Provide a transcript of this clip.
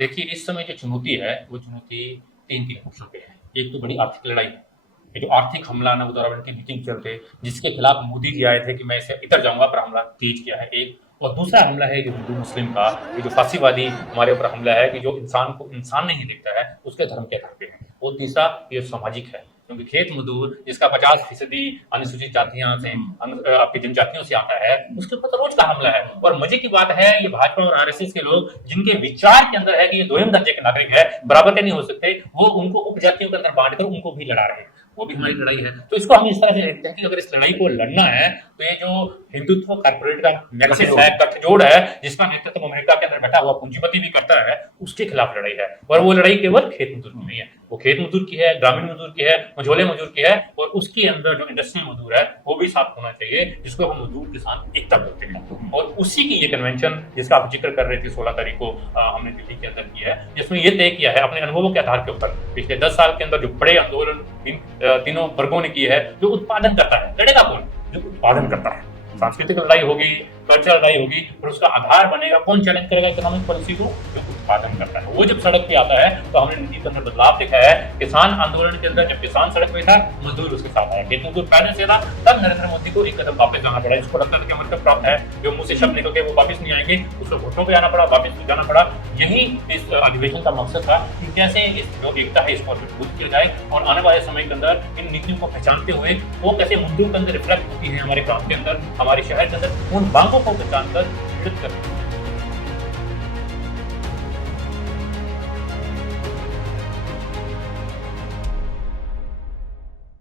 देखिए, इस समय जो चुनौती है, वो चुनौती 3 पक्षों पे है। एक तो बड़ी आर्थिक लड़ाई है। ये जो आर्थिक हमला ना उदाहरण की मीटिंग चलते, जिसके खिलाफ मोदी जी आए थे कि मैं इसे इतर जाऊँगा, पर हमला तेज किया है एक। और दूसरा हमला है जो हिंदू मुस्लिम का, ये जो फासीवादी हमारे ऊपर हमला है कि जो इंसान को इंसान नहीं देखता है, उसके धर्म के आधार पे है। और तीसरा ये सामाजिक है, क्योंकि खेत मजदूर जिसका 50% अनुसूचित जातियां से आपकी जनजातियों से आता है, उसके ऊपर तो रोज का हमला है। और मजे की बात है, ये भाजपा और आरएसएस के लोग जिनके विचार के अंदर है कि ये दोयम दर्जे के नागरिक है, बराबर के नहीं हो सकते, वो उनको उपजातियों के अंदर बांटकर उनको भी लड़ा रहे हैं। वो भी हमारी लड़ाई है। तो इसको हम इस तरह से देखते हैं कि अगर इस लड़ाई को लड़ना है, तो ये जो हिंदुत्व कारपोरेट का नेक्सस है, गठजोड़ है, जिसका नेतृत्व अमेरिका के अंदर बैठा हुआ पूंजीपति भी करता है, उसके खिलाफ लड़ाई है। और वो लड़ाई केवल खेत मजदूर की नहीं है, वो खेत मजदूर की है, ग्रामीण मजदूर की है, मझोले मजदूर की है, और उसके अंदर जो इंडस्ट्रियल मजदूर है, वो भी साथ होना चाहिए, जिसको हम मजदूर किसान एकता बोलते हैं। और उसी की ये कन्वेंशन, जिसका आप जिक्र कर रहे थे 16 तारीख को, हमने दिल्ली के अंदर किया है, जिसमें ये तय किया है अपने अनुभवों के आधार के ऊपर, पिछले 10 साल के अंदर जो बड़े आंदोलन तीनों वर्गों ने किए है, जो उत्पादन करता है, लड़ेगा कौन? जो उत्पादन करता है। सांस्कृतिक लड़ाई होगी, कल्चरल लड़ाई होगी, और उसका आधार बनेगा कौन? चैलेंज करेगा इकोनॉमिक पॉलिसी को? जो उत्पादन करता है। वो जब सड़क पे आता है, तो हमने नीति के अंदर बदलाव देखा है। किसान आंदोलन के अंदर जब किसान सड़क पे था, मजदूर उसके साथ आया, खेत मजदूर पहले से था, तब नरेंद्र मोदी को एक कदम वापस जाना पड़ा। इसको लगता था कि अमृत प्राप्त है, जो मुंह से शब्द निकल के वो वापस नहीं आएंगे, उसको घुटनों पे आना पड़ा, वापस जाना पड़ा। यही इस अधिवेशन का मकसद था कि कैसे इस जो एकता है इसको मजबूत किया जाए, और आने वाले समय के अंदर इन नीतियों को पहचानते हुए वो कैसे मुद्दों के अंदर रिफ्लेक्ट होती है हमारे प्रांत के अंदर, हमारे शहर के अंदर, उन मांगों को पहचान कर कर